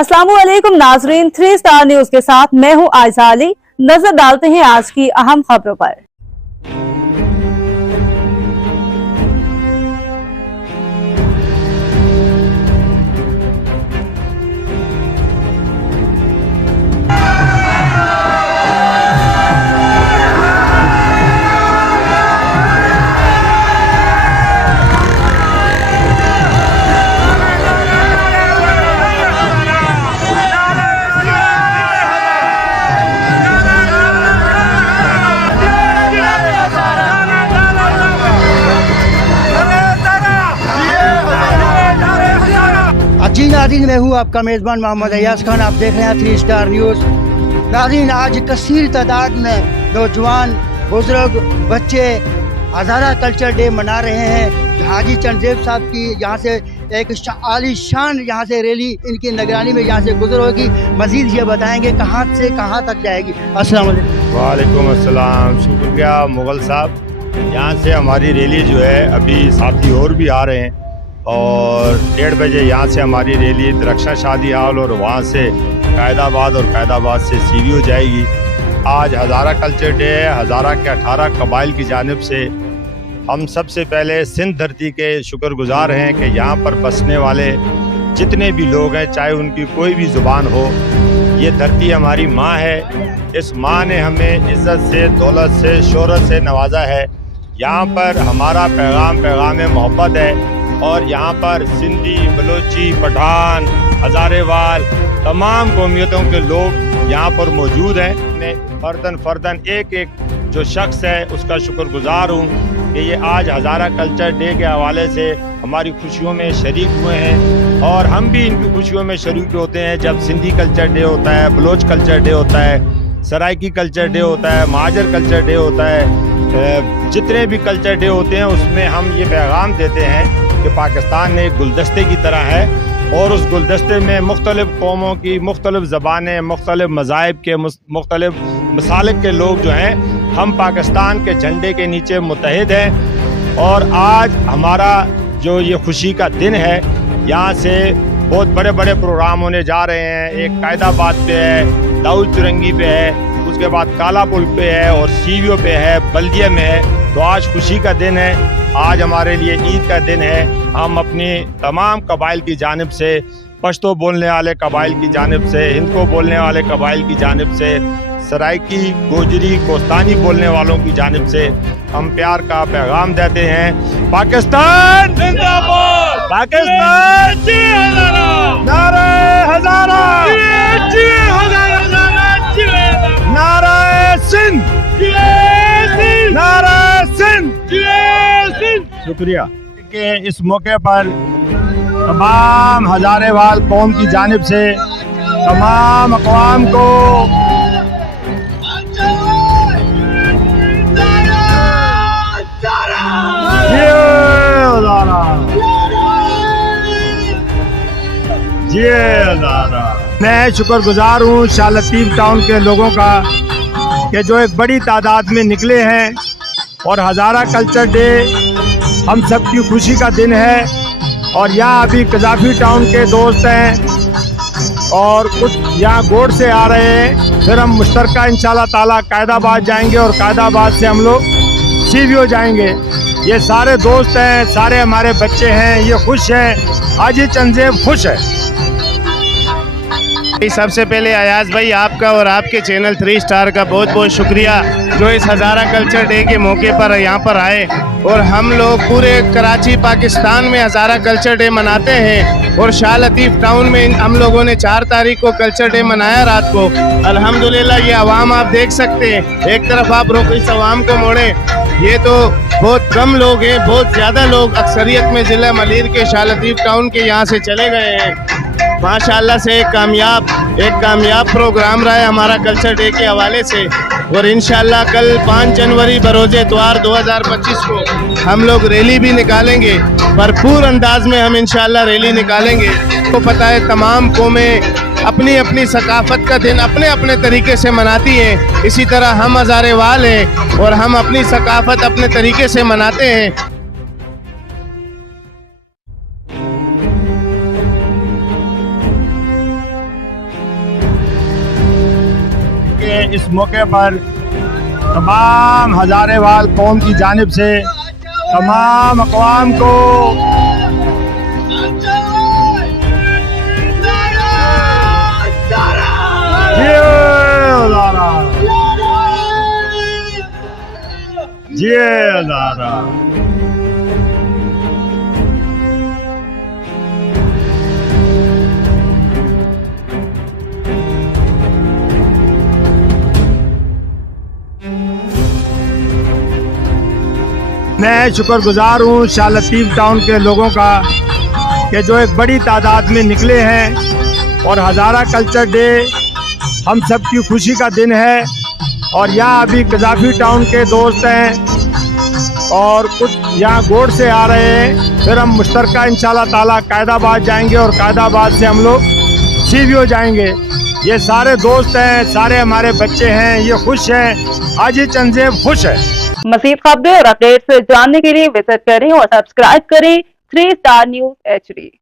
अस्सलामुअलैकुम नाजरीन, 3 star news के साथ मैं हूं आयशा अली। नजर डालते हैं आज की अहम खबरों पर। जी नाज़रीन, मैं हूँ आपका मेज़बान मोहम्मद अयाज खान। आप देख रहे हैं 3 स्टार न्यूज़। नाज़रीन, आज कसीर तादाद में नौजवान, बुजुर्ग, बच्चे हज़ारा कल्चर डे मना रहे हैं। हाजी चंदेब साहब की यहाँ से एक आलीशान यहाँ से रैली इनकी निगरानी में यहाँ से गुजर होगी। मज़ीद ये बताएंगे कहाँ से कहाँ तक जाएगी। अस्सलाम वालेकुम। वालेकुम अस्सलाम। शुक्रिया मुग़ल साहब। यहाँ से हमारी रैली जो है, अभी साथी और भी आ रहे हैं और 1:30 बजे यहाँ से हमारी रैली दरख्शां शादी हाल और वहाँ से कायदाबाद और कायदाबाद से सीवीओ जाएगी। आज हज़ारा कल्चर डे है। हज़ारा के 18 कबाइल की जानिब से हम सबसे पहले सिंध धरती के शुक्रगुजार हैं कि यहाँ पर बसने वाले जितने भी लोग हैं, चाहे उनकी कोई भी ज़ुबान हो, ये धरती हमारी माँ है। इस माँ ने हमें इज़्ज़त से, दौलत से, शोहरत से नवाजा है। यहाँ पर हमारा पैगाम मोहब्बत है और यहाँ पर सिंधी, बलोची, पठान, हज़ारेवाल, तमाम कौमियतों के लोग यहाँ पर मौजूद हैं। मैं फ़र्दन एक जो शख्स है उसका शुक्रगुजार हूँ कि ये आज हज़ारा कल्चर डे के हवाले से हमारी खुशियों में शरीक हुए हैं और हम भी इनकी खुशियों में शरीक होते हैं। जब सिंधी कल्चर डे होता है, बलोच कल्चर डे होता है, सराइकी कल्चर डे होता है, महाजर कल्चर डे होता है, जितने भी कल्चर डे होते हैं उसमें हम ये पैगाम देते हैं कि पाकिस्तान एक गुलदस्ते की तरह है और उस गुलदस्ते में मुख्तलिफ़ कौमों की मुख्तलिफ़ ज़बानें, मुख्तलिफ़ मज़ाहिब के मुख्तलिफ़ मसालिक के लोग जो हैं, हम पाकिस्तान के झंडे के नीचे मुत्तहिद हैं। और आज हमारा जो ये खुशी का दिन है, यहाँ से बहुत बड़े बड़े प्रोग्राम होने जा रहे हैं। एक कायदाबाद पे है, दाऊद चुरंगी पे है, उसके बाद काला पुल पे है और सीवीओ पे है, बल्दिया में है। तो आज खुशी का दिन है, आज हमारे लिए ईद का दिन है। हम अपनी तमाम कबाइल की जानिब से, पश्तो बोलने वाले कबाइल की जानिब से, हिंद को बोलने वाले कबाइल की जानिब से, सराइकी, गोजरी, कोस्तानी बोलने वालों की जानिब से हम प्यार का पैगाम देते हैं। पाकिस्तान जिंदाबाद, पाकिस्तान नारे हज़ारा, नारे सिंध, नारे सिंध। शुक्रिया कि इस मौके पर तमाम हज़ारेवाल कौम की जानिब से तमाम अक़वाम को मैं शुक्रगुजार हूँ शाह लतीफ़ टाउन के लोगों का कि जो एक बड़ी तादाद में निकले हैं और हज़ारा कल्चर डे हम सब की खुशी का दिन है। और यहाँ अभी कज़ाफ़ी टाउन के दोस्त हैं और कुछ यहाँ गोड़ से आ रहे हैं। फिर हम मुश्तरका इंशाल्लाह ताला कायदाबाद जाएंगे और कायदाबाद से हम लोग सीवीओ जाएंगे। ये सारे दोस्त हैं, सारे हमारे बच्चे हैं, ये खुश हैं। हाजी चंदेब खुश है। सबसे पहले अयाज भाई, आपका और आपके चैनल 3 स्टार का बहुत बहुत शुक्रिया जो इस हज़ारा कल्चर डे के मौके पर यहाँ पर आए। और हम लोग पूरे कराची पाकिस्तान में हज़ारा कल्चर डे मनाते हैं और शाह लतीफ़ टाउन में हम लोगों ने 4 तारीख को कल्चर डे मनाया रात को। अल्हम्दुलिल्लाह ये आवाम आप देख सकते हैं, एक तरफ आप रोक इस आवाम को मोड़े, ये तो बहुत कम लोग हैं, बहुत ज़्यादा लोग अक्सरियत में ज़िला मलीर के शाह लतीफ़ टाउन के यहाँ से चले गए हैं। माशाल्लाह से एक कामयाब प्रोग्राम रहा है हमारा कल्चर डे के हवाले से। और इंशाल्लाह कल 5 जनवरी बरोज़े इतवार 2025 को हम लोग रैली भी निकालेंगे। भरपूर अंदाज में हम इंशाल्लाह रैली निकालेंगे। तो पता है तमाम कौमें अपनी अपनी सकाफ़त का दिन अपने अपने तरीके से मनाती हैं, इसी तरह हम हज़ारेवाल हैं और हम अपनी सकाफ़त अपने तरीके से मनाते हैं। इस मौके पर तमाम हजारेवाल कौम की जानिब से तमाम अक़वाम को जिए हज़ारा। मैं शुक्रगुजार हूँ शाह लतीफ़ टाउन के लोगों का कि जो एक बड़ी तादाद में निकले हैं और हज़ारा कल्चर डे हम सब की खुशी का दिन है। और यहाँ अभी कज़ाफ़ी टाउन के दोस्त हैं और कुछ यहाँ गोड़ से आ रहे हैं। फिर हम मुश्तरका इंशाल्लाह ताला कायदाबाद जाएंगे और कायदाबाद से हम लोग सीवियो जाएंगे। ये सारे दोस्त हैं, सारे हमारे बच्चे हैं, ये खुश हैं। आज ये चंदेब खुश है। मज़ीद खबरें और अपडेट्स जानने के लिए विजिट करें और सब्सक्राइब करें 3 स्टार न्यूज़ HD।